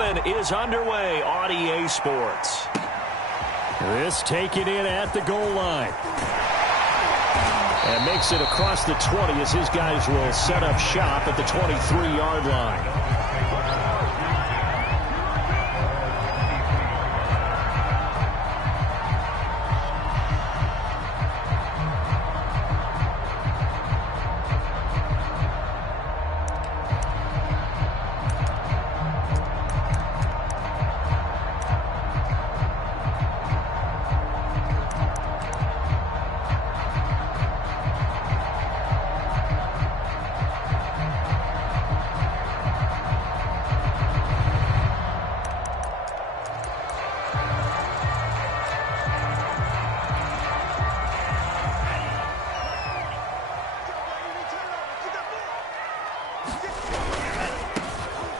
7 is underway on EA Sports. This taken in at the goal line. And makes it across the 20 as his guys will set up shop at the 23-yard line.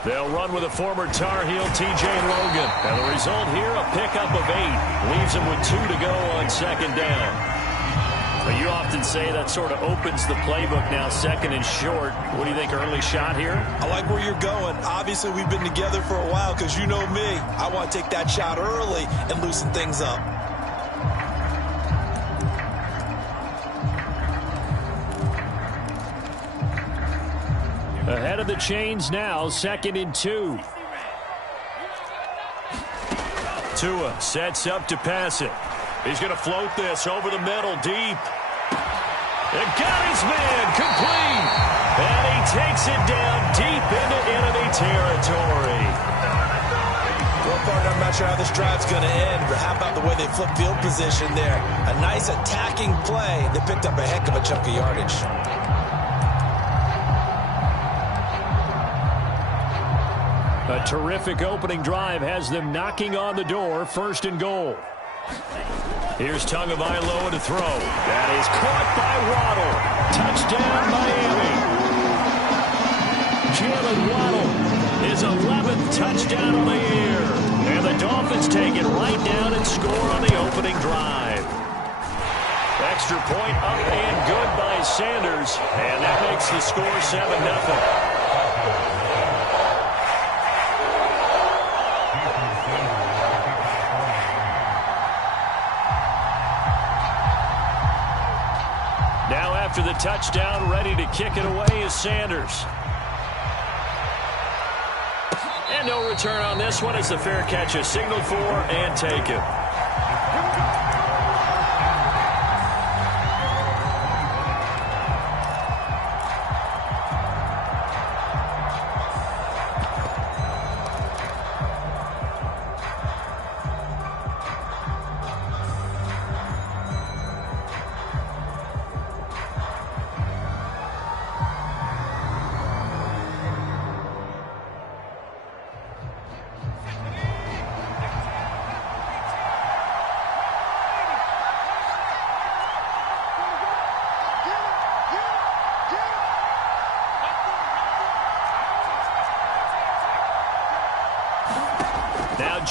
They'll run with a former Tar Heel, T.J. Logan. And the result here, a pickup of 8. Leaves them with 2 to go on second down. But you often say that sort of opens the playbook now, second and short. What do you think, early shot here? I like where you're going. Obviously, we've been together for a while because you know me. I want to take that shot early and loosen things up. Ahead of the chains now, 2nd and 2. Tua sets up to pass it. He's going to float this over the middle, deep. And got his man, complete. And he takes it down deep into enemy territory. Well, partner, I'm not sure how this drive's going to end, but how about the way they flip field position there? A nice attacking play. They picked up a heck of a chunk of yardage. A terrific opening drive has them knocking on the door, 1st and goal. Here's Tagovailoa to throw. That is caught by Waddle. Touchdown, Miami. Jalen Waddle, his 11th touchdown of the year. And the Dolphins take it right down and score on the opening drive. Extra point up and good by Sanders. And that makes the score 7-0. After the touchdown, ready to kick it away is Sanders. And no return on this one as the fair catch is signaled for and taken.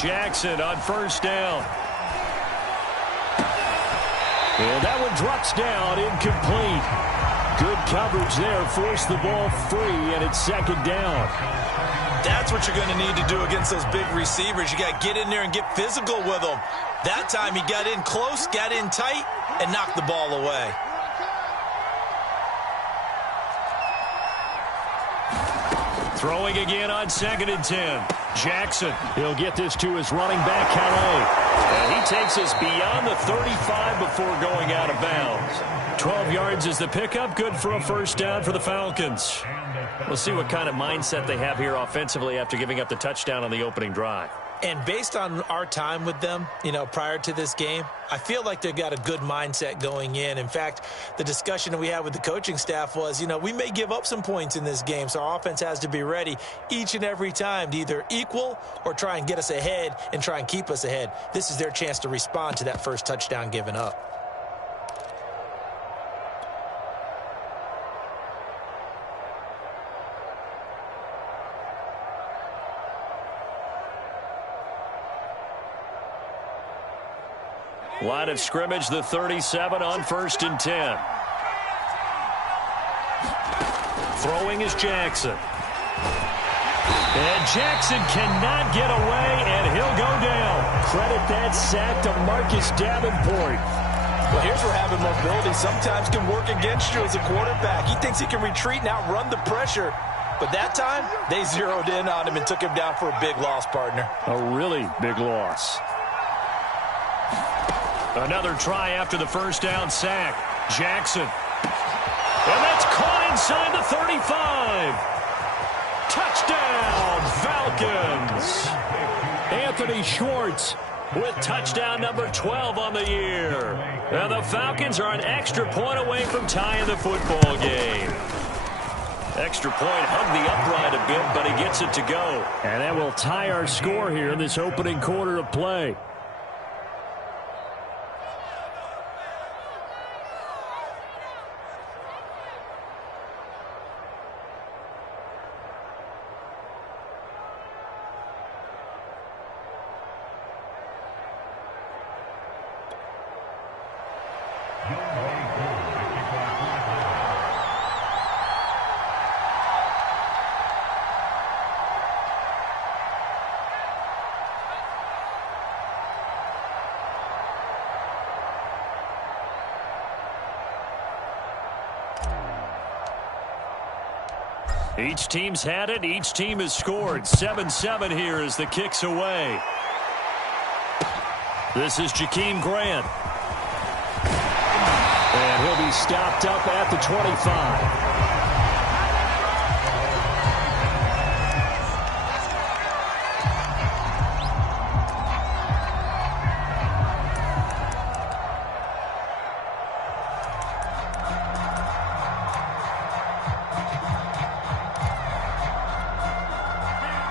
Jackson on 1st down. And that one drops down, incomplete. Good coverage there, forced the ball free, and it's 2nd down. That's what you're going to need to do against those big receivers. You got to get in there and get physical with them. That time he got in close, got in tight, and knocked the ball away. Throwing again on 2nd and 10. Jackson. He'll get this to his running back, Calais. And he takes us beyond the 35 before going out of bounds. 12 yards is the pickup. Good for a 1st down for the Falcons. We'll see what kind of mindset they have here offensively after giving up the touchdown on the opening drive. And based on our time with them, prior to this game, I feel like they've got a good mindset going in. In fact, the discussion that we had with the coaching staff was, we may give up some points in this game, so our offense has to be ready each and every time to either equal or try and get us ahead and try and keep us ahead. This is their chance to respond to that first touchdown given up. Line of scrimmage, the 37 on 1st and 10. Throwing is Jackson. And Jackson cannot get away, and he'll go down. Credit that sack to Marcus Davenport. Well, here's where having mobility sometimes can work against you as a quarterback. He thinks he can retreat and outrun the pressure. But that time, they zeroed in on him and took him down for a big loss, partner. A really big loss. Another try after the first down sack. Jackson. And that's caught inside the 35. Touchdown, Falcons. Anthony Schwartz with touchdown number 12 on the year. And the Falcons are an extra point away from tying the football game. Extra point hugged the upright a bit, but he gets it to go. And that will tie our score here in this opening quarter of play. Each team's had it. Each team has scored. 7-7 here as the kick's away. This is Jakeem Grant. And he'll be stopped up at the 25.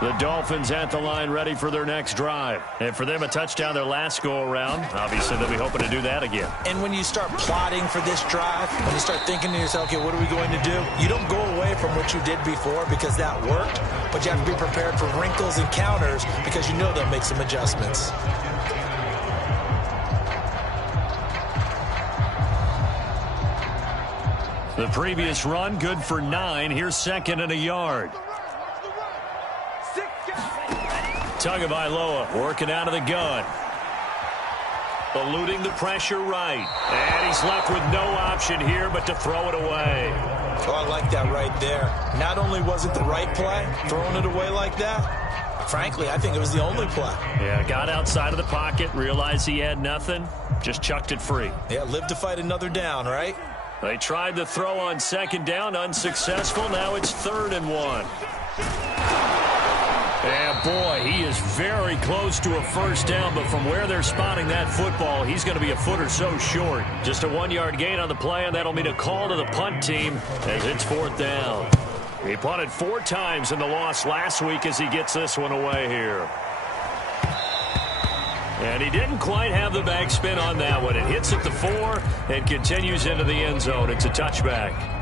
The Dolphins at the line ready for their next drive. And for them, a touchdown their last go-around. Obviously, they'll be hoping to do that again. And when you start plotting for this drive, when you start thinking to yourself, okay, what are we going to do? You don't go away from what you did before because that worked, but you have to be prepared for wrinkles and counters because you know they'll make some adjustments. The previous run, good for 9. Here's second and a yard. Tagovailoa working out of the gun. Eluding the pressure right. And he's left with no option here but to throw it away. Oh, I like that right there. Not only was it the right play, throwing it away like that, frankly, I think it was the only play. Yeah, got outside of the pocket, realized he had nothing, just chucked it free. Yeah, live to fight another down, right? They tried the throw on second down, unsuccessful. Now it's 3rd and 1. And boy, he is very close to a first down, but from where they're spotting that football, he's going to be a foot or so short. Just a 1-yard gain on the play, and that'll mean a call to the punt team as it's 4th down. He punted 4 times in the loss last week as he gets this one away here. And he didn't quite have the backspin on that one. It hits at the 4 and continues into the end zone. It's a touchback.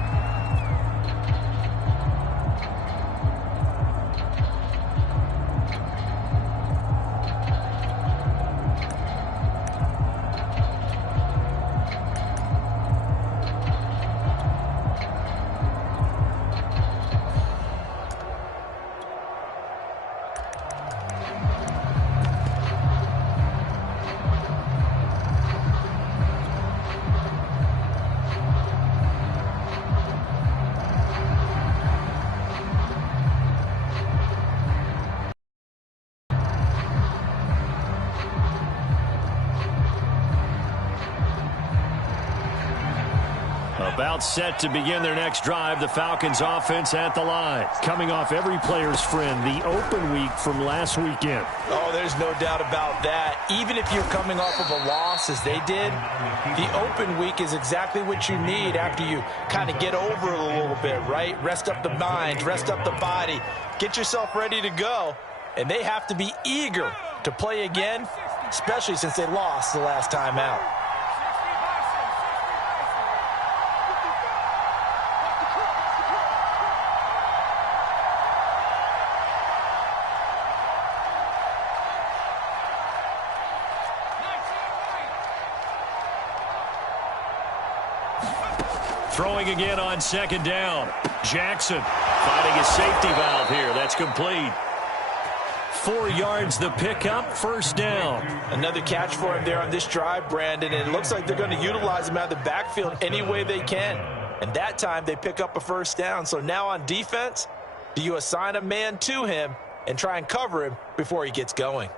About set to begin their next drive, the Falcons offense at the line. Coming off every player's friend, the open week from last weekend. Oh, there's no doubt about that. Even if you're coming off of a loss as they did, the open week is exactly what you need after you kind of get over it a little bit, right? Rest up the mind, rest up the body, get yourself ready to go. And they have to be eager to play again, especially since they lost the last time out. Throwing again on second down. Jackson finding a safety valve here. That's complete. 4 yards the pickup, first down. Another catch for him there on this drive, Brandon, and it looks like they're going to utilize him out of the backfield any way they can. And that time they pick up a first down. So now on defense, do you assign a man to him and try and cover him before he gets going?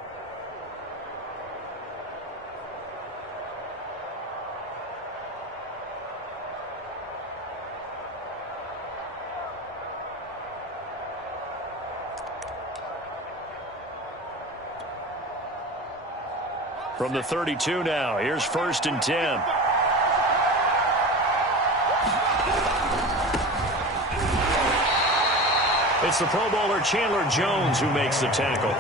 From the 32 now, here's 1st and 10. It's the Pro Bowler Chandler Jones who makes the tackle.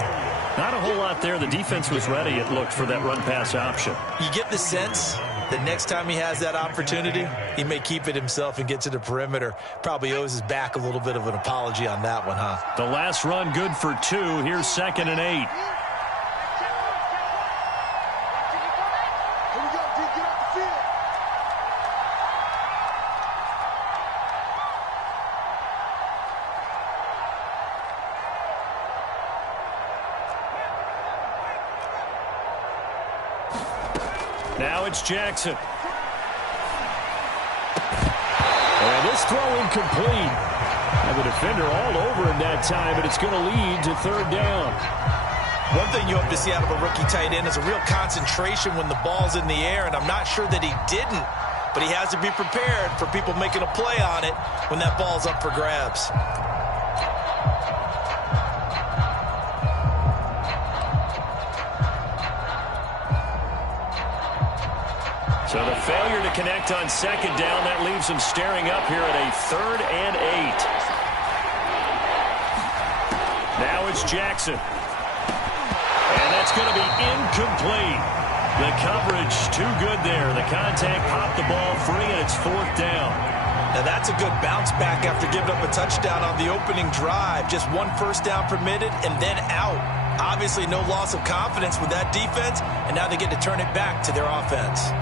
Not a whole lot there. The defense was ready, it looked, for that run-pass option. You get the sense that next time he has that opportunity, he may keep it himself and get to the perimeter. Probably owes his back a little bit of an apology on that one, huh? The last run good for 2. Here's 2nd and 8. Now it's Jackson. And this throw incomplete. And the defender all over him that time, but it's going to lead to 3rd down. One thing you hope to see out of a rookie tight end is a real concentration when the ball's in the air, and I'm not sure that he didn't, but he has to be prepared for people making a play on it when that ball's up for grabs. So the failure to connect on 2nd down, that leaves him staring up here at a 3rd and 8. Now it's Jackson. And that's going to be incomplete. The coverage too good there. The contact popped the ball free, and it's 4th down. Now that's a good bounce back after giving up a touchdown on the opening drive. Just 1 first down permitted and then out. Obviously no loss of confidence with that defense, and now they get to turn it back to their offense.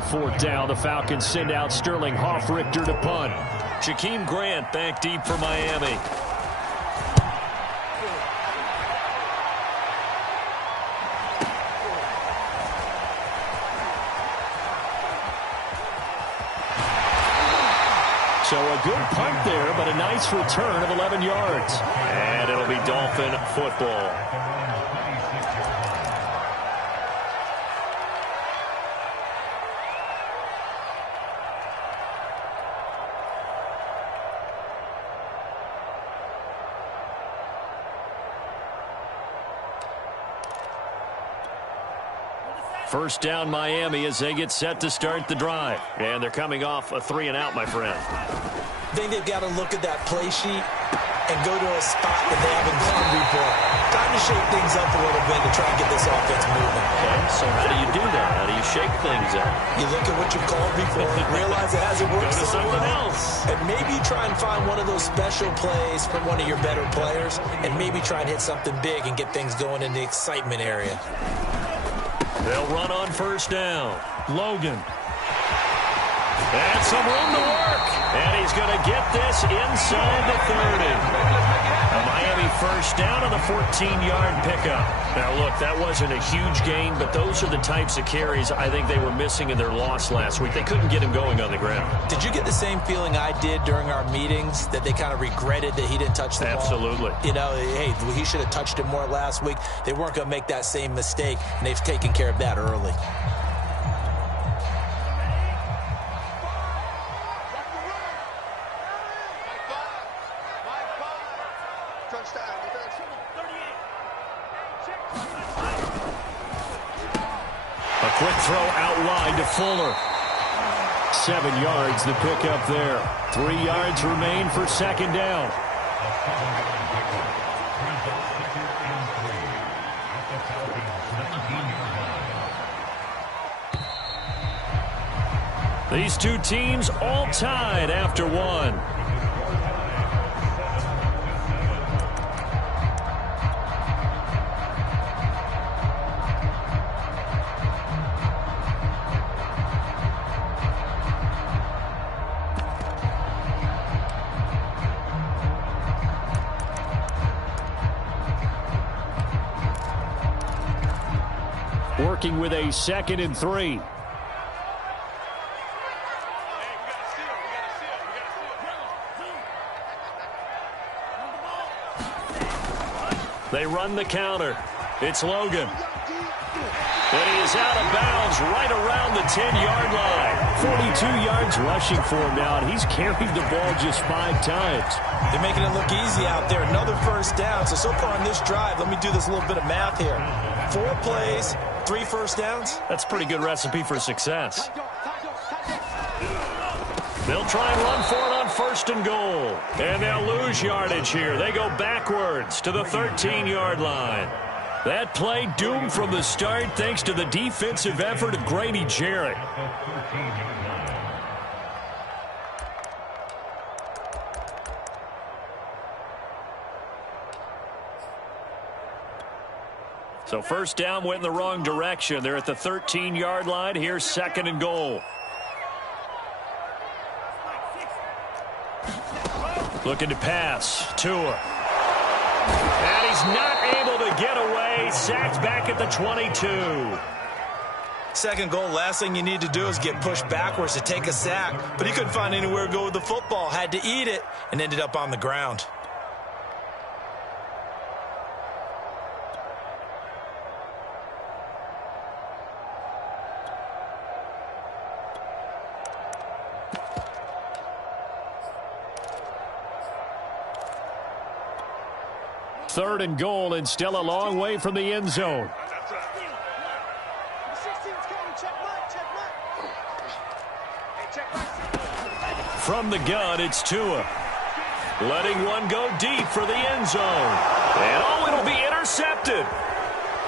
On fourth down, the Falcons send out Sterling Hoffrichter to punt. Jakeem Grant back deep for Miami. So a good punt there, but a nice return of 11 yards. And it'll be Dolphin football. First down Miami as they get set to start the drive. And they're coming off a 3-and-out, my friend. I think they've got to look at that play sheet and go to a spot that they haven't gone before. Time to shake things up a little bit to try and get this offense moving. Okay, so how do you do that? How do you shake things up? You look at what you've called before, realize it hasn't worked Go to something else. and maybe try and find one of those special plays from one of your better players, and maybe try and hit something big and get things going in the excitement area. They'll run on first down. Logan. And some room to work. And he's going to get this inside the 30. A Miami first down on the 14-yard pickup. Now, look, that wasn't a huge gain, but those are the types of carries I think they were missing in their loss last week. They couldn't get him going on the ground. Did you get the same feeling I did during our meetings, that they kind of regretted that he didn't touch the ball? Absolutely. You know, hey, he should have touched it more last week. They weren't going to make that same mistake, and they've taken care of that early. A quick throw out wide to Fuller. 7 yards the pickup there. 3 yards remain for second down. These two teams all tied after one. Working with a 2nd and 3. They run the counter. It's Logan. And he is out of bounds right around the 10-yard line. 42 yards rushing for him now, and he's carried the ball just 5 times. They're making it look easy out there. Another first down. So far on this drive, let me do this little bit of math here. 4 plays, 3 first downs. That's a pretty good recipe for success. They'll try and run for it on 1st and goal. And they'll lose yardage here. They go backwards to the 13-yard line. That play doomed from the start thanks to the defensive effort of Grady Jarrett. So first down went in the wrong direction. They're at the 13-yard line. Here's 2nd and goal. Looking to pass. Tua. And he's not able to get away. Sacked back at the 22. 2nd goal, last thing you need to do is get pushed backwards to take a sack. But he couldn't find anywhere to go with the football. Had to eat it and ended up on the ground. Third and goal, and still a long way from the end zone. From the gun, it's Tua. Letting one go deep for the end zone. And it'll be intercepted.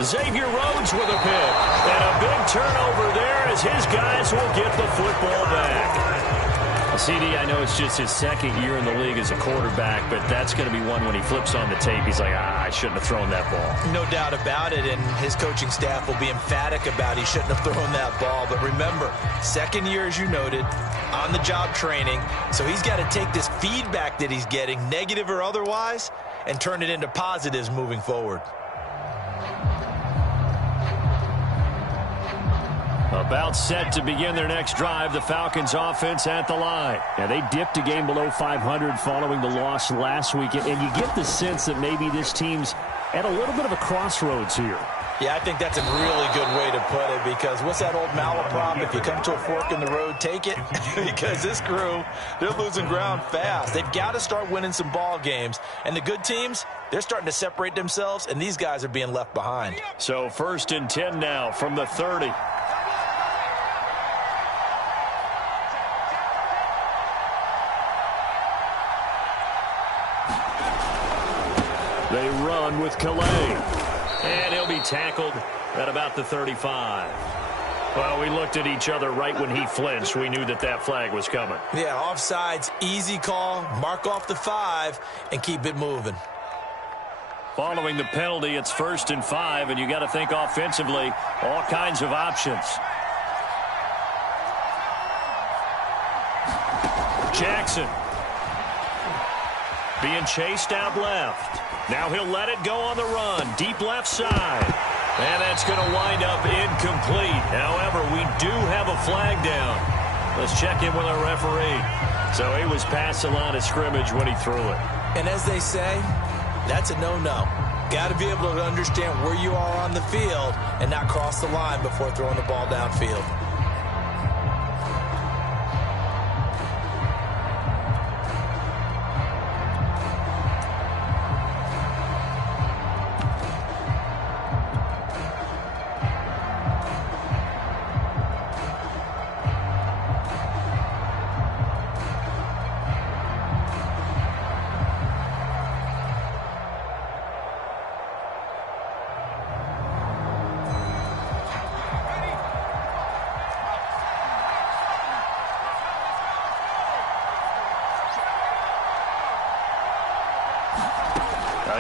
Xavier Rhodes with a pick. And a big turnover there as his guys will get the football back. CD, I know it's just his second year in the league as a quarterback, but that's going to be one when he flips on the tape. He's like, I shouldn't have thrown that ball. No doubt about it, and his coaching staff will be emphatic about he shouldn't have thrown that ball. But remember, second year, as you noted, on-the-job training, so he's got to take this feedback that he's getting, negative or otherwise, and turn it into positives moving forward. About set to begin their next drive, the Falcons offense at the line. Yeah, they dipped a game below 500 following the loss last week, and you get the sense that maybe this team's at a little bit of a crossroads here. Yeah, I think that's a really good way to put it, because what's that old malaprop? If you come to a fork in the road, take it. Because this crew, they're losing ground fast. They've got to start winning some ball games. And the good teams, they're starting to separate themselves, and these guys are being left behind. So 1st and 10 now from the 30. They run with Calais. And he'll be tackled at about the 35. Well, we looked at each other right when he flinched. We knew that that flag was coming. Yeah, offsides, easy call, mark off the 5, and keep it moving. Following the penalty, it's 1st and 5, and you got to think offensively, all kinds of options. Jackson being chased out left. Now he'll let it go on the run. Deep left side. And that's going to wind up incomplete. However, we do have a flag down. Let's check in with our referee. So he was past the line of scrimmage when he threw it. And as they say, that's a no-no. Got to be able to understand where you are on the field and not cross the line before throwing the ball downfield.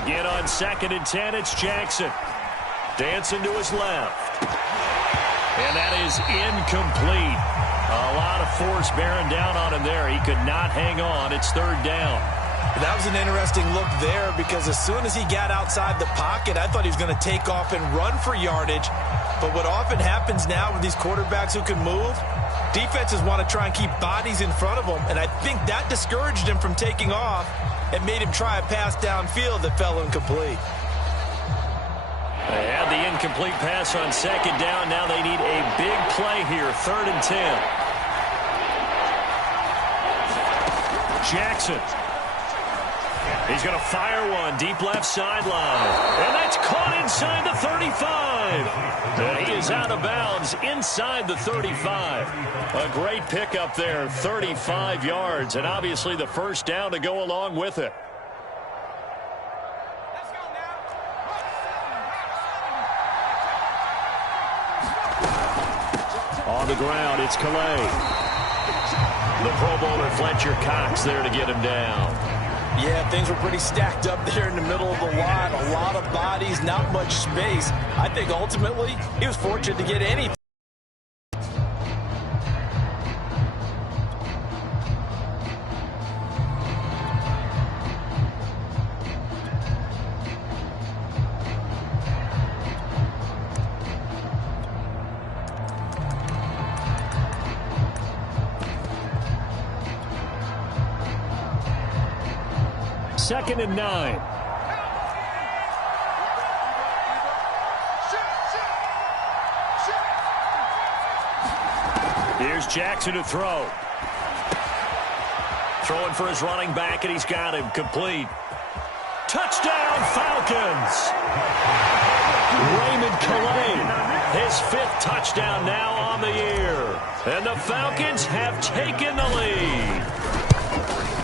Again on 2nd and 10, it's Jackson. Dancing to his left. And that is incomplete. A lot of force bearing down on him there. He could not hang on. It's 3rd down. That was an interesting look there, because as soon as he got outside the pocket, I thought he was going to take off and run for yardage. But what often happens now with these quarterbacks who can move, defenses want to try and keep bodies in front of them, and I think that discouraged him from taking off and made him try a pass downfield that fell incomplete. They had the incomplete pass on 2nd down. Now they need a big play here, 3rd and 10. Jackson. He's going to fire one deep left sideline. And that's caught inside the 35. And he is out of bounds inside the 35. A great pickup there, 35 yards. And obviously the 1st down to go along with it. On the ground, it's Calais. The Pro Bowler Fletcher Cox there to get him down. Yeah, things were pretty stacked up there in the middle of the line. A lot of bodies, not much space. I think ultimately he was fortunate to get anything. Second and 9. Here's Jackson to throw. Throwing for his running back, and he's got him complete. Touchdown, Falcons! Raymond Calais, his 5th touchdown now on the year. And the Falcons have taken the lead.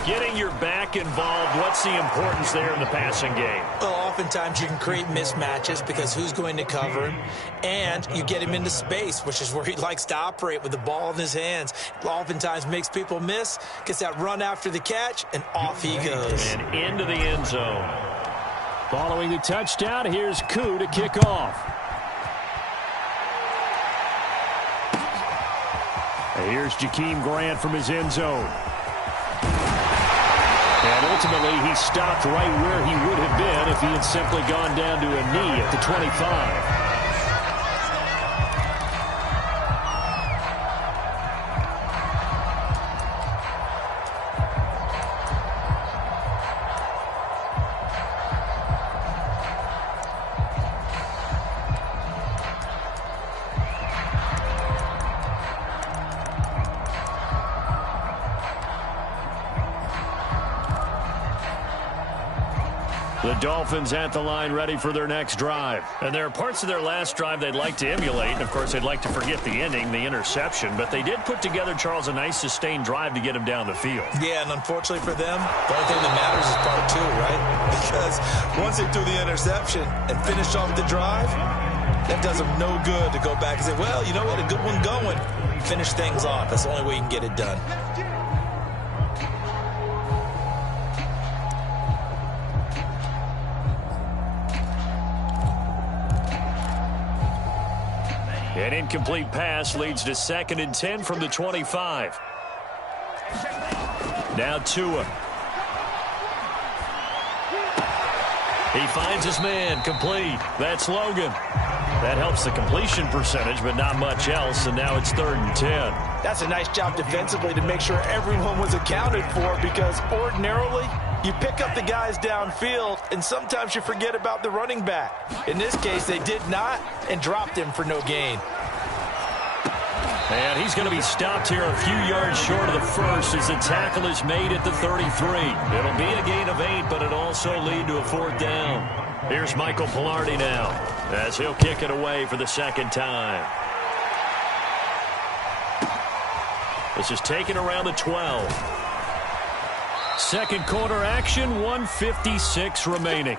Getting your back involved, what's the importance there in the passing game? Well, oftentimes you can create mismatches because who's going to cover him, and you get him into space, which is where he likes to operate with the ball in his hands. Oftentimes makes people miss, gets that run after the catch, and off he goes. And into the end zone. Following the touchdown, here's Koo to kick off. And here's Jakeem Grant from his end zone. And ultimately, he stopped right where he would have been if he had simply gone down to a knee at the 25. The Dolphins at the line ready for their next drive. And there are parts of their last drive they'd like to emulate. And, of course, they'd like to forget the ending, the interception. But they did put together, Charles, a nice sustained drive to get him down the field. Yeah, and unfortunately for them, the only thing that matters is part two, right? Because once they threw the interception and finished off the drive, that does them no good to go back and say, well, you know what, a good one going. Finish things off. That's the only way you can get it done. An incomplete pass leads to 2nd and 10 from the 25. Now Tua. He finds his man, complete. That's Logan. That helps the completion percentage, but not much else, and now it's 3rd and 10. That's a nice job defensively to make sure everyone was accounted for, because ordinarily you pick up the guys downfield, and sometimes you forget about the running back. In this case, they did not, and dropped him for no gain. And he's going to be stopped here a few yards short of the first as the tackle is made at the 33. It'll be a gain of 8, but it'll also lead to a 4th down. Here's Michael Pilardi now as he'll kick it away for the 2nd time. This is taken around the 12. Second quarter action, 1:56 remaining.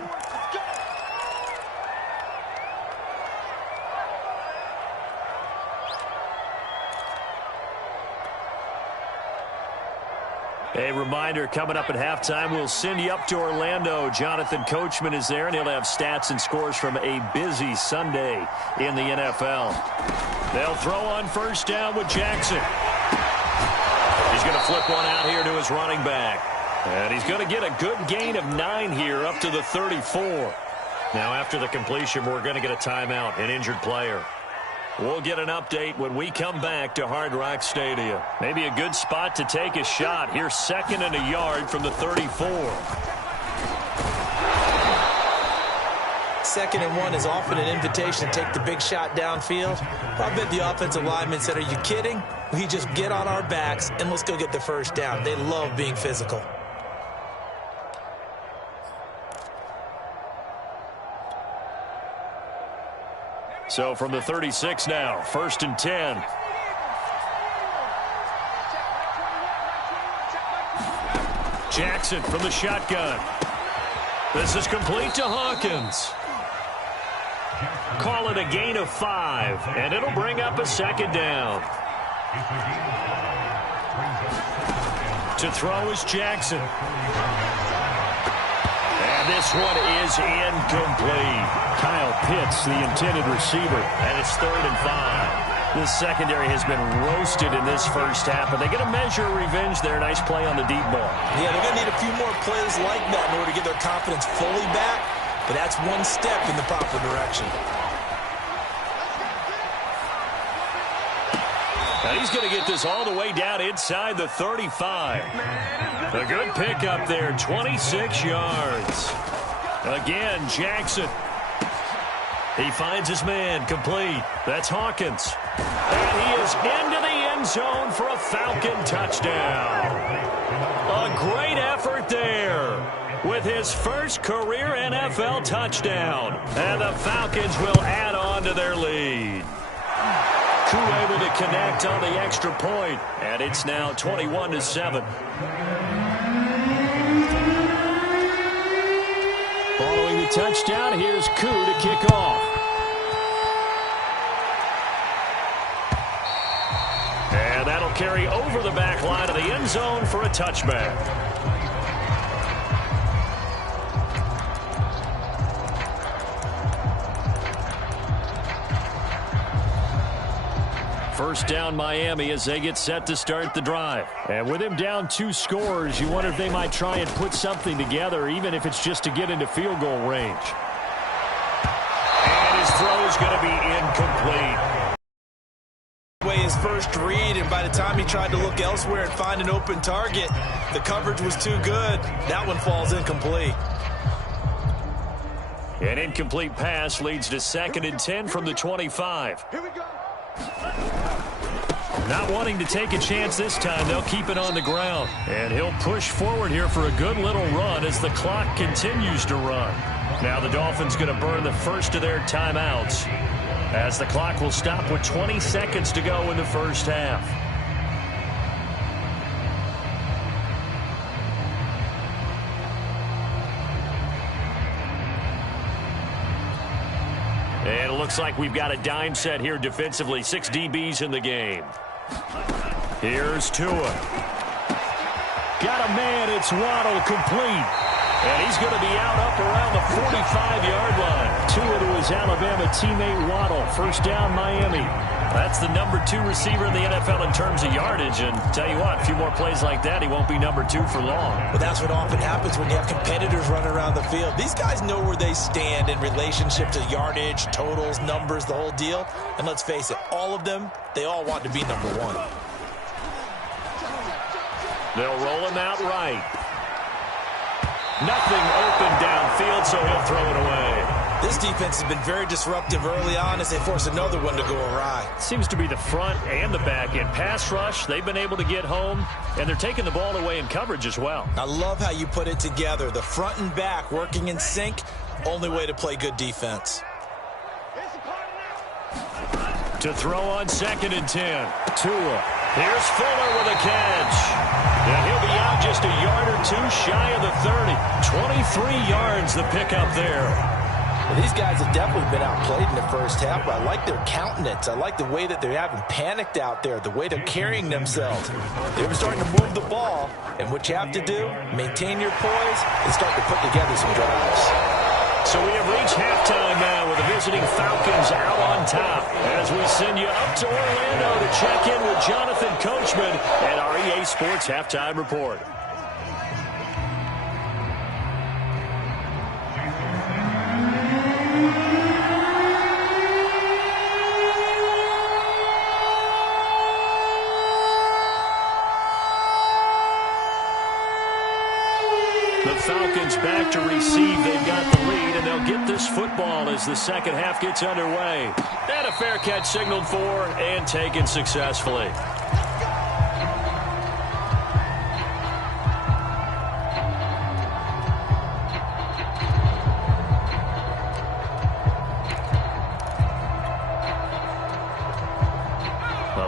A reminder, coming up at halftime, we'll send you up to Orlando. Jonathan Coachman is there, and he'll have stats and scores from a busy Sunday in the NFL. They'll throw on first down with Jackson. He's going to flip one out here to his running back. And he's going to get a good gain of 9 here up to the 34. Now, after the completion, we're going to get a timeout, an injured player. We'll get an update when we come back to Hard Rock Stadium. Maybe a good spot to take a shot. Here's 2nd and a yard from the 34. 2nd and 1 is often an invitation to take the big shot downfield. I bet the offensive lineman said, are you kidding? We just get on our backs and let's go get the first down. They love being physical. So from the 36 now, 1st and 10. Jackson from the shotgun. This is complete to Hawkins. Call it a gain of 5, and it'll bring up a 2nd down. To throw is Jackson. And this one is incomplete. Kyle Pitts, the intended receiver, and it's 3rd and 5. This secondary has been roasted in this first half, but they get a measure of revenge there. Nice play on the deep ball. Yeah, they're going to need a few more plays like that in order to get their confidence fully back, but that's one step in the proper direction. Now he's going to get this all the way down inside the 35. A good pickup there, 26 yards. Again, Jackson. He finds his man, complete. That's Hawkins. And he is into the end zone for a Falcon touchdown. A great effort there with his first career NFL touchdown. And the Falcons will add on to their lead. Koo able to connect on the extra point, and it's now 21-7. touchdown. Here's Koo to kick off. And that'll carry over the back line of the end zone for a touchback. First down Miami as they get set to start the drive. And with him down 2 scores, you wonder if they might try and put something together, even if it's just to get into field goal range. And his throw is going to be incomplete. His first read, and by the time he tried to look elsewhere and find an open target, the coverage was too good. That one falls incomplete. An incomplete pass leads to 2nd and 10 from the 25. Here we go. Not wanting to take a chance this time, they'll keep it on the ground. And he'll push forward here for a good little run as the clock continues to run. Now the Dolphins going to burn the first of their timeouts, as the clock will stop with 20 seconds to go in the first half. And it looks like we've got a dime set here defensively. 6 DBs in the game. Here's Tua. Got a man. It's Waddle, complete. And he's going to be out up around the 45-yard line. Tua to his Alabama teammate Waddle. First down, Miami. That's the number 2 receiver in the NFL in terms of yardage. And tell you what, a few more plays like that, he won't be number 2 for long. But that's what often happens when you have competitors running around the field. These guys know where they stand in relationship to yardage, totals, numbers, the whole deal. And let's face it, all of them, they all want to be number 1. They'll roll him out right. Nothing open downfield, so he'll throw it away. This defense has been very disruptive early on as they force another one to go awry. Seems to be the front and the back end. Pass rush, they've been able to get home, and they're taking the ball away in coverage as well. I love how you put it together. The front and back working in sync, only way to play good defense. To throw on 2nd and 10. Tua. Here's Fuller with a catch. And he'll be out just a yard or 2 shy of the 30. 23 yards the pickup there. Well, these guys have definitely been outplayed in the first half, but I like their countenance. I like the way that they're having panicked out there, the way they're carrying themselves. They were starting to move the ball, and what you have to do, maintain your poise and start to put together some drives. So we have reached halftime now with the visiting Falcons out on top, as we send you up to Orlando to check in with Jonathan Coachman at our EA Sports Halftime Report. The Falcons back to receive. They've got the lead, and they'll get this football as the second half gets underway. And a fair catch signaled for and taken successfully.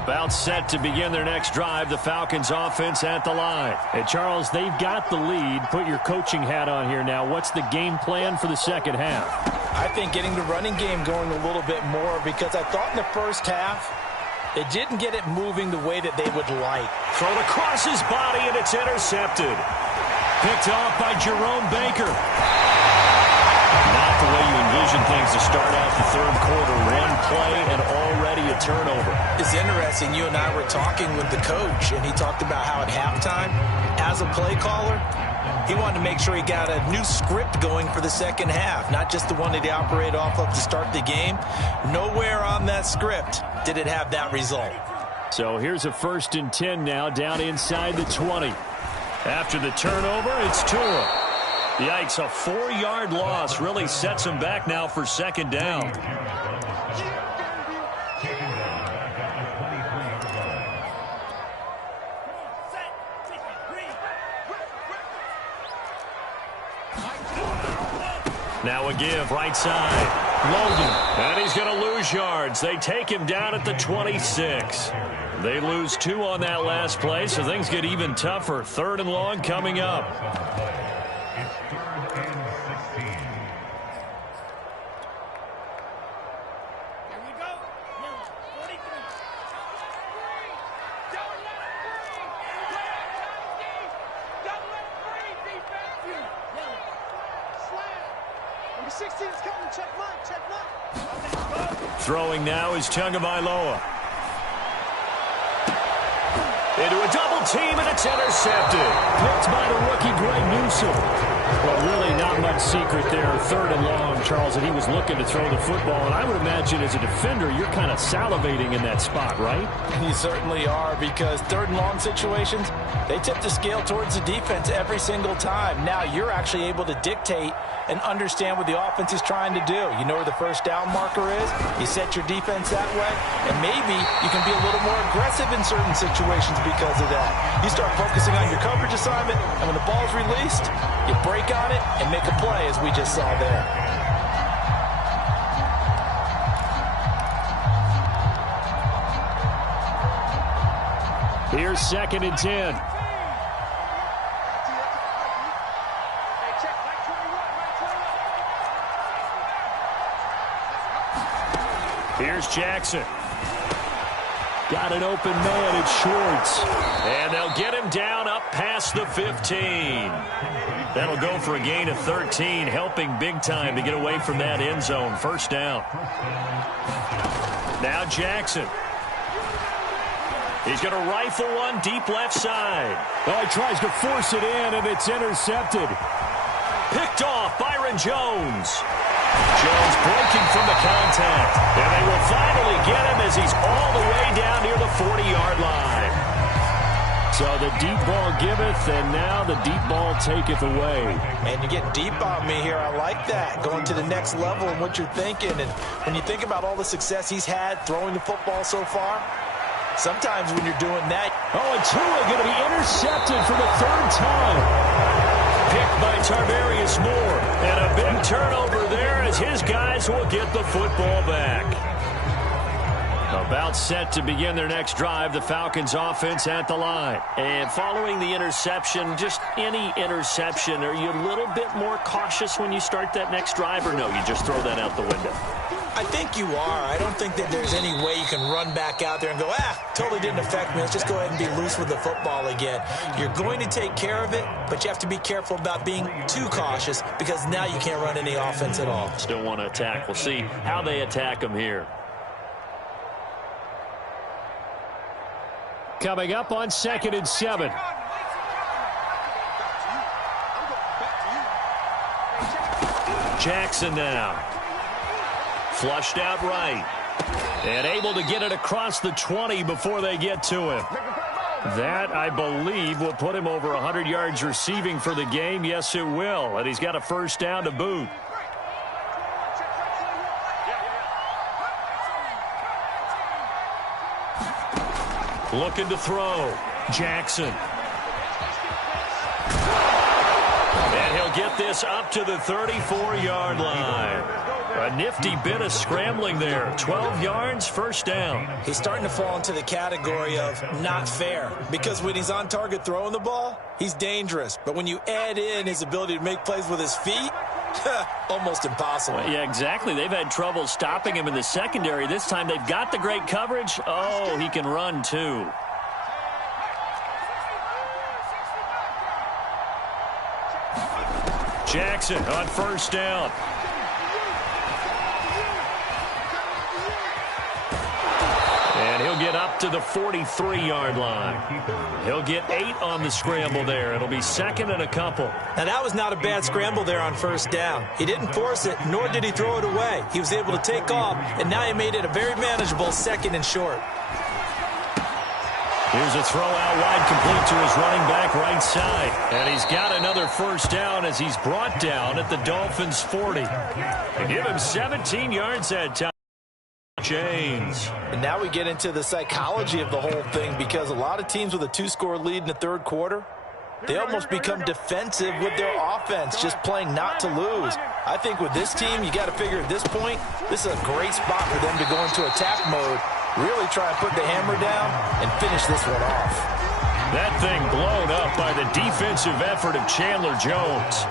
About set to begin their next drive, the Falcons offense at the line. And Charles, they've got the lead. Put your coaching hat on here now. What's the game plan for the second half? I think getting the running game going a little bit more, because I thought in the first half they didn't get it moving the way that they would like. Thrown across his body, and it's intercepted. Picked off by Jerome Baker. Not the way you envision things to start out the third quarter. One play and already a turnover. It's interesting. You and I were talking with the coach, and he talked about how at halftime, as a play caller, he wanted to make sure he got a new script going for the second half, not just the one that he operated off of to start the game. Nowhere on that script did it have that result. So here's a 1st and 10 now, down inside the 20. After the turnover, it's Tua. Yikes, a 4-yard loss really sets him back now for second down. Now a give, right side. Logan, and he's going to lose yards. They take him down at the 26. They lose 2 on that last play, so things get even tougher. 3rd and long coming up. Throwing now is Tagovailoa. Into a double team, and it's intercepted. Picked by the rookie Greg Newsome. Well, really not much secret there. 3rd and long, Charles, and he was looking to throw the football. And I would imagine as a defender, you're kind of salivating in that spot, right? You certainly are, because 3rd and long situations, they tip the scale towards the defense every single time. Now you're actually able to dictate and understand what the offense is trying to do. You know where the first down marker is. You set your defense that way, and maybe you can be a little more aggressive in certain situations because of that. You start focusing on your coverage assignment, and when the ball's released, you break on it and make a play, as we just saw there. Here's 2nd and 10. Here's Jackson. Got an open man, it's Schwartz. And they'll get him down up past the 15. That'll go for a gain of 13, helping big time to get away from that end zone. First down. Now Jackson. He's going to rifle one deep left side. Oh, he tries to force it in, and it's intercepted. Picked off Byron Jones. Jones breaking from the contact. And they will finally get him as he's all the way down near the 40-yard line. So the deep ball giveth, and now the deep ball taketh away. And you get deep on me here. I like that. Going to the next level and what you're thinking. And when you think about all the success he's had throwing the football so far, sometimes when you're doing that. Oh, and Tua going to be intercepted for the 3rd time. Picked by Tarvarius Moore. And a big turnover there as his guys will get the football back. About set to begin their next drive, the Falcons offense at the line. And following the interception, just any interception, are you a little bit more cautious when you start that next drive, or no, you just throw that out the window? I think you are. I don't think that there's any way you can run back out there and go, totally didn't affect me. Let's just go ahead and be loose with the football again. You're going to take care of it, but you have to be careful about being too cautious because now you can't run any offense at all. Still want to attack. We'll see how they attack them here. Coming up on 2nd and 7. Jackson now. Flushed out right. And able to get it across the 20 before they get to him. That, I believe, will put him over 100 yards receiving for the game. Yes, it will. And he's got a first down to boot. Looking to throw. Jackson. And he'll get this up to the 34-yard line. A nifty bit of scrambling there. 12 yards, first down. He's starting to fall into the category of not fair because when he's on target throwing the ball, he's dangerous. But when you add in his ability to make plays with his feet, almost impossible. Well, yeah, exactly. They've had trouble stopping him in the secondary. This time they've got the great coverage. Oh, he can run too. Jackson on first down. And he'll get up to the 43-yard line. He'll get 8 on the scramble there. It'll be 2nd and a couple. Now, that was not a bad scramble there on first down. He didn't force it, nor did he throw it away. He was able to take off, and now he made it a very manageable 2nd and short. Here's a throw out wide, complete to his running back right side. And he's got another first down as he's brought down at the Dolphins' 40. They give him 17 yards that time. James. And now we get into the psychology of the whole thing because a lot of teams with a 2-score lead in the 3rd quarter, they almost become defensive with their offense, just playing not to lose. I think with this team, you got to figure at this point, this is a great spot for them to go into attack mode, really try and put the hammer down and finish this one off. That thing blown up by the defensive effort of Chandler Jones.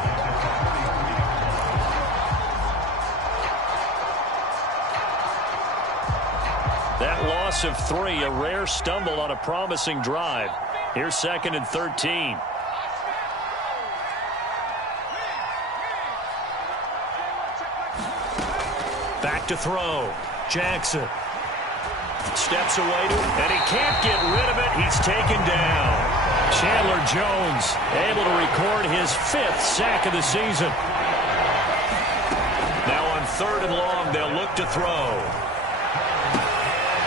That loss of 3, a rare stumble on a promising drive. Here's 2nd and 13. Back to throw. Jackson. Steps away to it, and he can't get rid of it. He's taken down. Chandler Jones able to record his 5th sack of the season. Now on 3rd and long, they'll look to throw.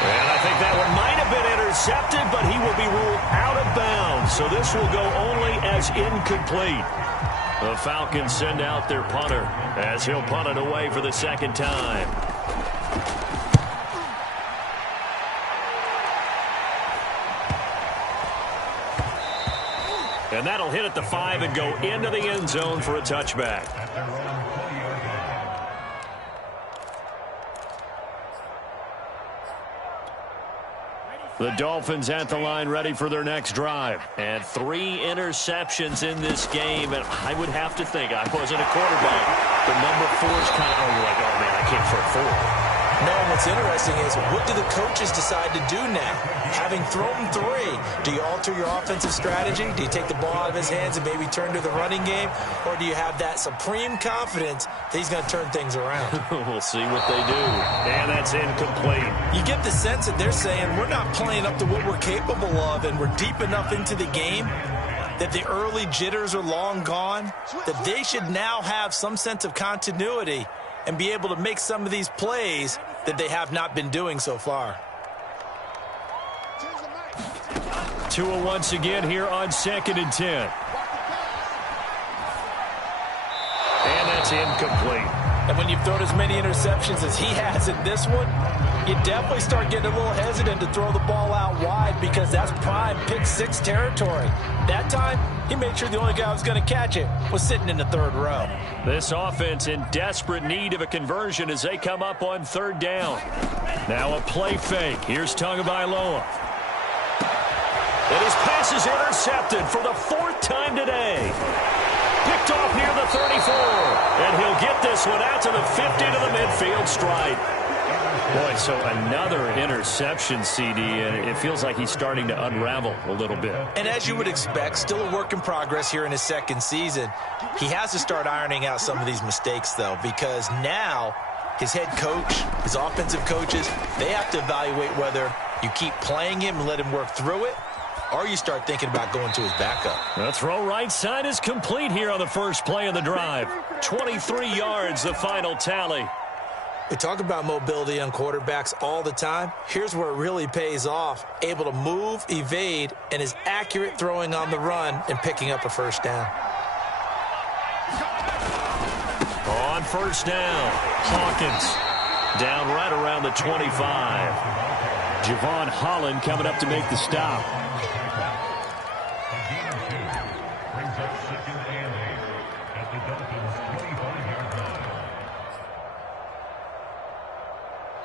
And I think that one might have been intercepted, but he will be ruled out of bounds. So this will go only as incomplete. The Falcons send out their punter as he'll punt it away for the 2nd time. And that'll hit at the 5 and go into the end zone for a touchback. The Dolphins at the line ready for their next drive. And 3 interceptions in this game. And I would have to think, I wasn't a quarterback, but number 4 is kind of, you're like, oh, man, I can't throw 4. No, what's interesting is, what do the coaches decide to do now? Having thrown 3, do you alter your offensive strategy? Do you take the ball out of his hands and maybe turn to the running game? Or do you have that supreme confidence that he's going to turn things around? We'll see what they do. And that's incomplete. You get the sense that they're saying, we're not playing up to what we're capable of, and we're deep enough into the game that the early jitters are long gone, that they should now have some sense of continuity and be able to make some of these plays that they have not been doing so far. Tua once again here on 2nd and 10. And that's incomplete. And when you've thrown as many interceptions as he has in this one, you definitely start getting a little hesitant to throw the ball out wide, because that's prime pick 6 territory. That time, he made sure the only guy who was going to catch it was sitting in the 3rd row. This offense in desperate need of a conversion as they come up on 3rd down. Now a play fake. Here's Tagovailoa. And his pass is intercepted for the 4th time today. Picked off near the 34. And he'll get this one out to the 50 to the midfield stripe. Boy, so another interception, CD, and it feels like he's starting to unravel a little bit. And as you would expect, still a work in progress here in his 2nd season. He has to start ironing out some of these mistakes, though, because now his head coach, his offensive coaches, they have to evaluate whether you keep playing him and let him work through it, or you start thinking about going to his backup. The throw right side is complete here on the first play of the drive. 23 yards, the final tally. We talk about mobility on quarterbacks all the time. Here's where it really pays off. Able to move, evade, and is accurate throwing on the run and picking up a 1st down. On 1st down, Hawkins down right around the 25. Javon Holland coming up to make the stop.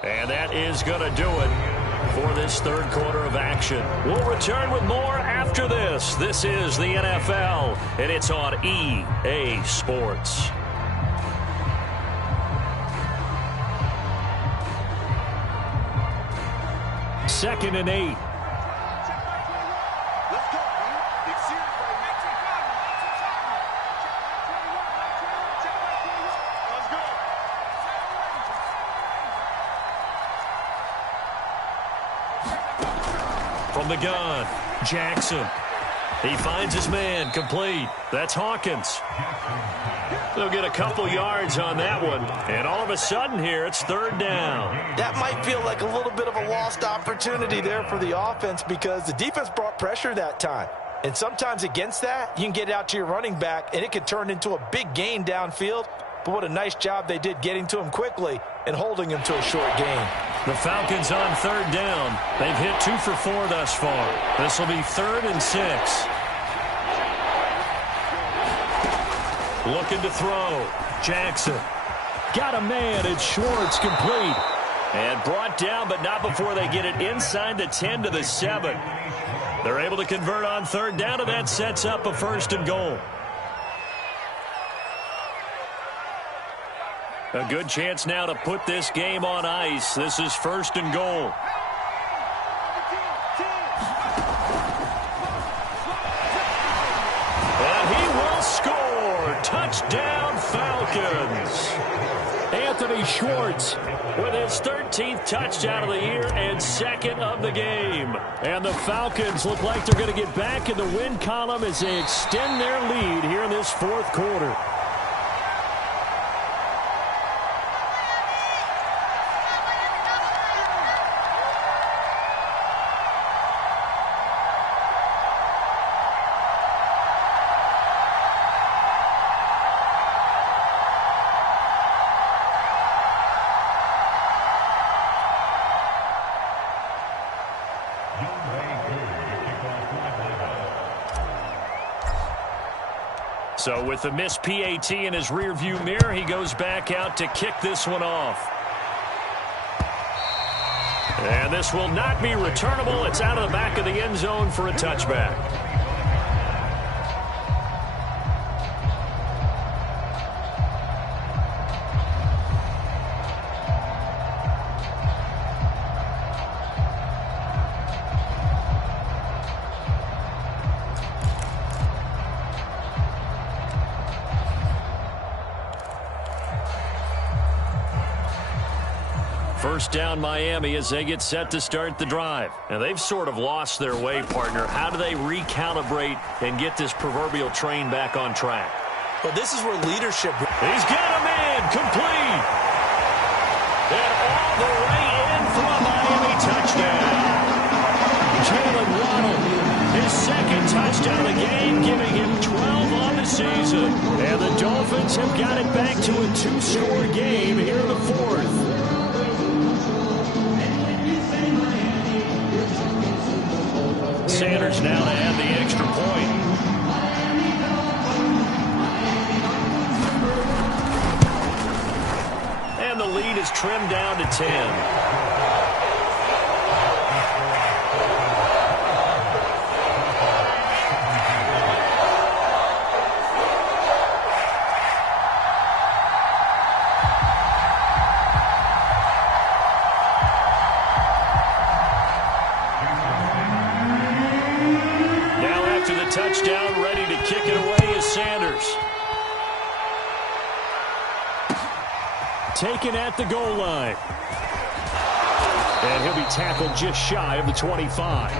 And that is going to do it for this 3rd quarter of action. We'll return with more after this. This is the NFL, and it's on EA Sports. Second and 8. From the gun, Jackson. He finds his man, complete. That's Hawkins. They'll get a couple yards on that one. And all of a sudden here, it's 3rd down. That might feel like a little bit of a lost opportunity there for the offense, because the defense brought pressure that time. And sometimes against that, you can get it out to your running back, and it could turn into a big gain downfield. But what a nice job they did getting to him quickly and holding him to a short gain. The Falcons on 3rd down. They've hit 2 for 4 thus far. This will be 3rd and 6. Looking to throw. Jackson. Got a man. It's Schwartz, complete. And brought down, but not before they get it inside the 10 to the 7. They're able to convert on 3rd down, and that sets up a 1st and goal. A good chance now to put this game on ice. This is 1st and goal. And he will score. Touchdown, Falcons. Anthony Schwartz with his 13th touchdown of the year and second of the game. And the Falcons look like they're going to get back in the win column as they extend their lead here in this fourth quarter. So with the missed PAT in his rearview mirror, he goes back out to kick this one off. And this will not be returnable. It's out of the back of the end zone for a touchback. First down Miami as they get set to start the drive. And they've sort of lost their way, partner. How do they recalibrate and get this proverbial train back on track? Well, this is where leadership... He's got a man complete. And all the way in for a Miami touchdown. Jalen Waddle, his second touchdown of the game, giving him 12 on the season. And the Dolphins have got it back to a 2-score game here in the fourth. Sanders now to add the extra point. And the lead is trimmed down to 10. Touchdown, ready to kick it away is Sanders. Taken at the goal line. And he'll be tackled just shy of the 25.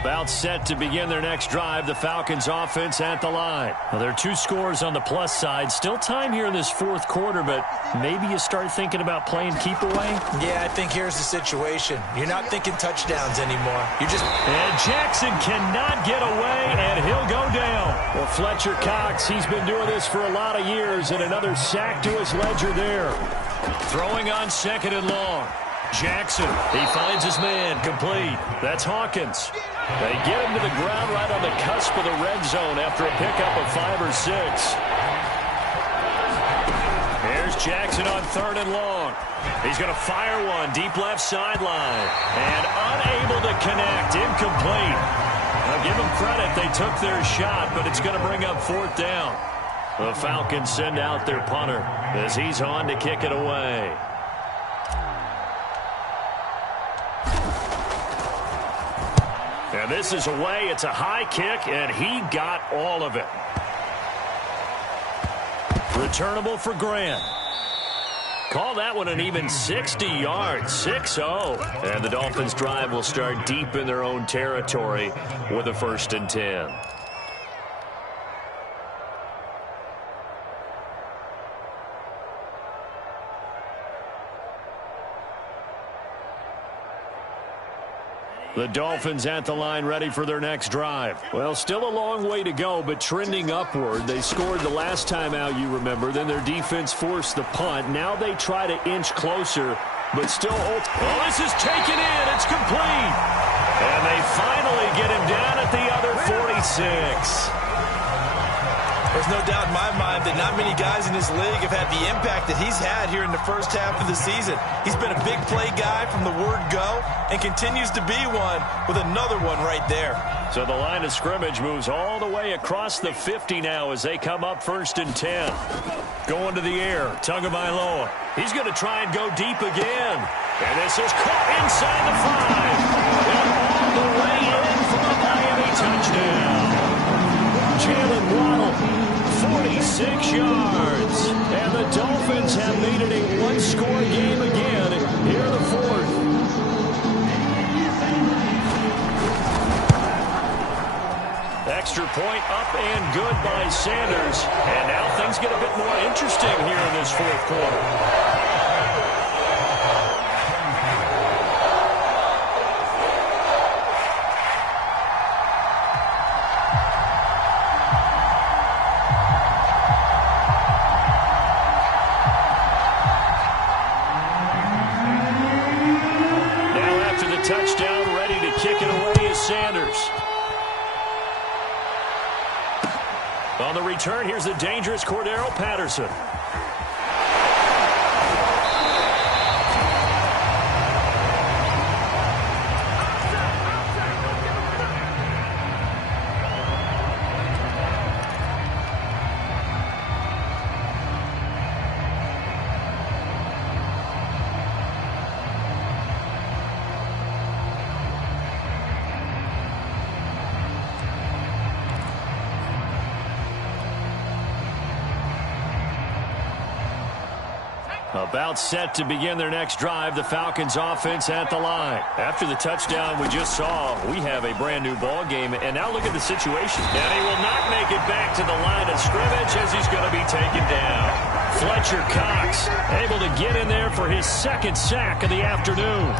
About set to begin their next drive, the Falcons offense at the line. Now, there are 2 scores on the plus side. Still time here in this fourth quarter, but maybe you start thinking about playing keep away? Yeah, I think here's the situation. You're not thinking touchdowns anymore. You're just... And Jackson cannot get away, and he'll go down. Well, Fletcher Cox, he's been doing this for a lot of years, and another sack to his ledger there. Throwing on second and long. Jackson, he finds his man, complete. That's Hawkins. They get him to the ground right on the cusp of the red zone after a pickup of 5 or 6. Here's Jackson on third and long. He's going to fire one deep left sideline. And unable to connect, incomplete. Now give them credit, they took their shot, but it's going to bring up fourth down. The Falcons send out their punter as he's on to kick it away. And this is away. It's a high kick, and he got all of it. Returnable for Grant. Call that one an even 60 yards, 6-0. And the Dolphins' drive will start deep in their own territory with a 1st and 10. The Dolphins at the line ready for their next drive. Well, still a long way to go, but trending upward. They scored the last time out, you remember. Then their defense forced the punt. Now they try to inch closer, but still... Oh, this is taken in. It's complete. And they finally get him down at the other 46. There's no doubt in my mind that not many guys in this league have had the impact that he's had here in the first half of the season. He's been a big play guy from the word go and continues to be one with another one right there. So the line of scrimmage moves all the way across the 50 now as they come up 1st and 10. Going to the air, Tagovailoa. He's going to try and go deep again. And this is caught inside the 5. And all the way in for a Miami touchdown. Jalen Waddle, 46 yards. And the Dolphins have made it a one-score game again here in the fourth. Extra point up and good by Sanders. And now things get a bit more interesting here in this fourth quarter. Touchdown, ready to kick it away is Sanders. On the return, here's the dangerous Cordero Patterson. About set to begin their next drive, the Falcons offense at the line. After the touchdown we just saw, we have a brand new ball game, and now look at the situation. And he will not make it back to the line of scrimmage as he's going to be taken down. Fletcher Cox able to get in there for his second sack of the afternoon.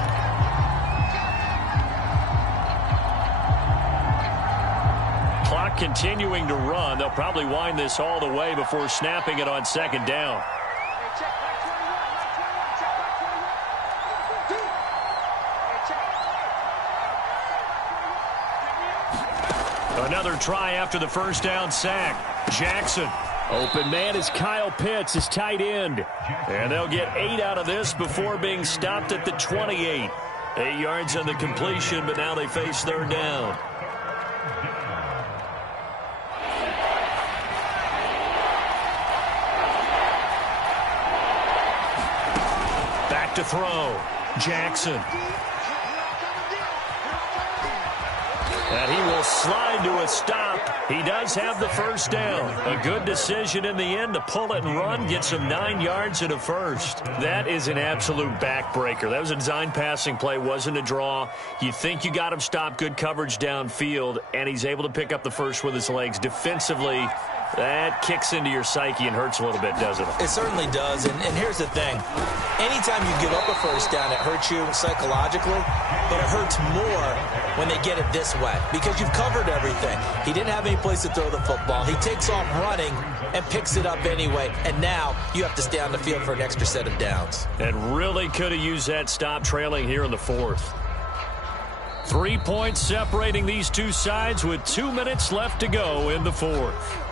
Clock continuing to run. They'll probably wind this all the way before snapping it on second down. Another try after the first down sack. Jackson. Open man is Kyle Pitts, his tight end. And they'll get 8 out of this before being stopped at the 28. 8 yards on the completion, but now they face third down. Back to throw. Jackson. And he will slide to a stop. He does have the first down. A good decision in the end to pull it and run, get some 9 yards and a first. That is an absolute backbreaker. That was a design passing play, wasn't a draw. You think you got him stopped, good coverage downfield, and he's able to pick up the first with his legs. Defensively, that kicks into your psyche and hurts a little bit, doesn't it? It certainly does, and here's the thing. Anytime you give up a first down, it hurts you psychologically, but it hurts more when they get it this way because you've covered everything. He didn't have any place to throw the football. He takes off running and picks it up anyway, and now you have to stay on the field for an extra set of downs. And really could have used that stop trailing here in the fourth. 3 points separating these two sides with 2 minutes left to go in the fourth.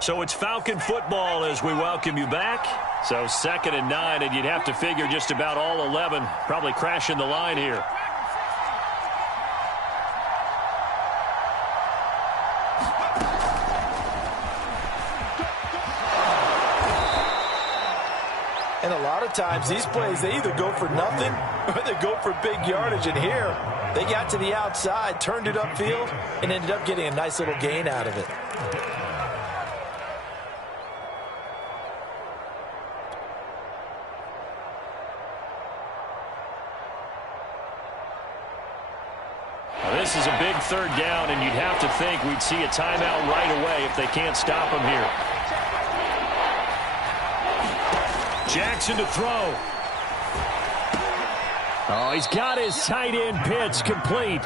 So it's Falcon football as we welcome you back. So 2nd and 9, and you'd have to figure just about all 11 probably crashing the line here. And a lot of times these plays, they either go for nothing or they go for big yardage. And here, they got to the outside, turned it upfield, and ended up getting a nice little gain out of it. This is a big third down, and you'd have to think we'd see a timeout right away if they can't stop him here. Jackson to throw. Oh, he's got his tight end Pitts complete.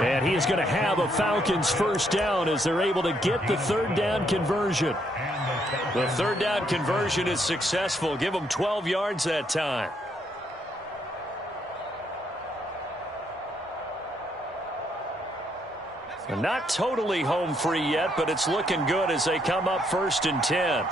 And he is going to have a Falcons first down as they're able to get the third down conversion. The third down conversion is successful. Give them 12 yards that time. Not totally home free yet, but it's looking good as they come up 1st and 10.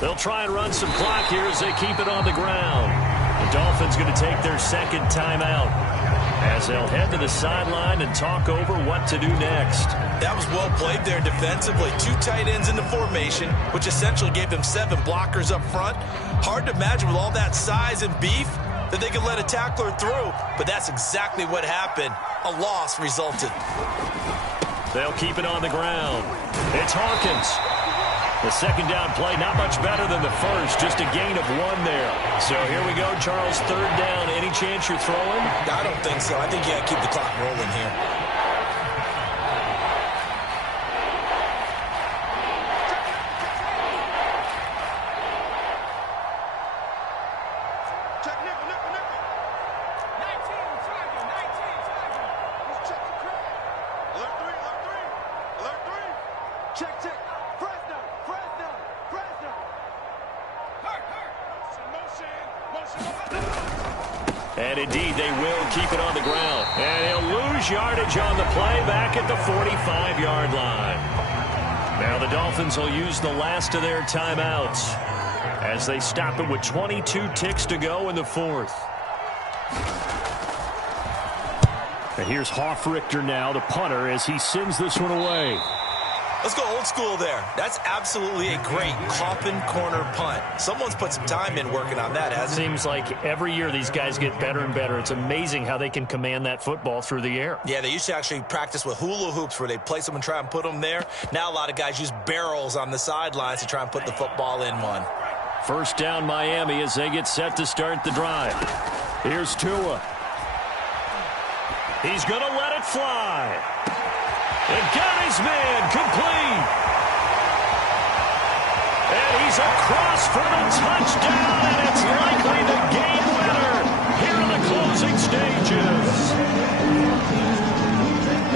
They'll try and run some clock here as they keep it on the ground. The Dolphins going to take their second timeout as they'll head to the sideline and talk over what to do next. That was well played there defensively. 2 tight ends in the formation, which essentially gave them 7 blockers up front. Hard to imagine with all that size and beef that they could let a tackler through, but that's exactly what happened. A loss resulted. They'll keep it on the ground. It's Hawkins. The second down play, not much better than the first, just a gain of 1 there. So here we go, Charles, 3rd down. Any chance you're throwing? I don't think so. I think you got to keep the clock rolling here. And indeed, they will keep it on the ground. And he'll lose yardage on the play back at the 45-yard line. Now the Dolphins will use the last of their timeouts as they stop it with 22 ticks to go in the 4th. And here's Hofrichter now, the punter, as he sends this one away. Let's go old school there. That's absolutely a great coffin corner punt. Someone's put some time in working on that, hasn't it? Seems like every year these guys get better and better. It's amazing how they can command that football through the air. Yeah, they used to actually practice with hula hoops where they place them and try and put them there. Now a lot of guys use barrels on the sidelines to try and put the football in one. 1st down Miami as they get set to start the drive. Here's Tua. He's going to let it fly. And got his man complete. And he's across for the touchdown, and it's likely the game winner here in the closing stages.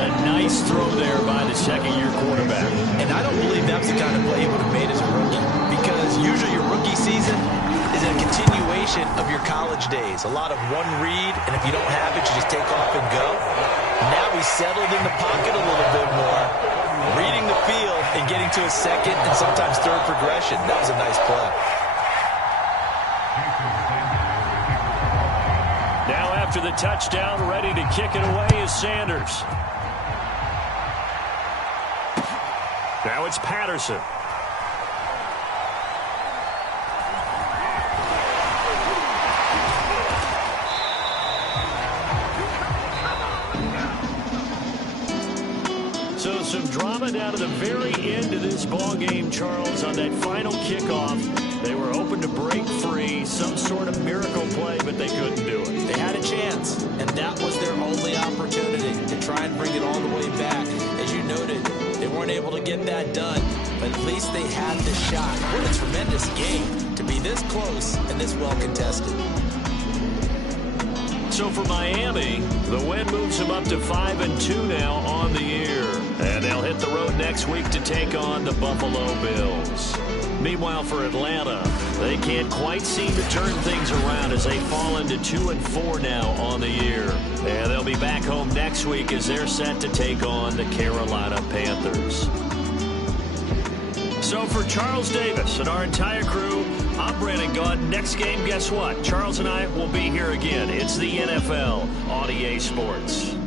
A nice throw there by the second-year quarterback. And I don't believe that was the kind of play he would have made as a rookie, because usually your rookie season is a continuation of your college days. A lot of one read, and if you don't have it, you just take off and go. Now he's settled in the pocket a little bit more, reading the field and getting to a second and sometimes 3rd progression. That was a nice play. Now after the touchdown, ready to kick it away is Sanders. Now it's Patterson. So some drama down to the very end of this ball game, Charles, on that final kickoff. They were hoping to break free, some sort of miracle play, but they couldn't do it. They had a chance, and that was their only opportunity to try and bring it all the way back. As you noted, they weren't able to get that done, but at least they had the shot. What a tremendous game to be this close and this well contested. So for Miami, the win moves them up to 5-2 now on the year. And they'll hit the road next week to take on the Buffalo Bills. Meanwhile, for Atlanta, they can't quite seem to turn things around as they fall into 2-4 now on the year. And they'll be back home next week as they're set to take on the Carolina Panthers. So for Charles Davis and our entire crew, I'm Brandon Gaudin. Next game, guess what? Charles and I will be here again. It's the NFL on EA Sports.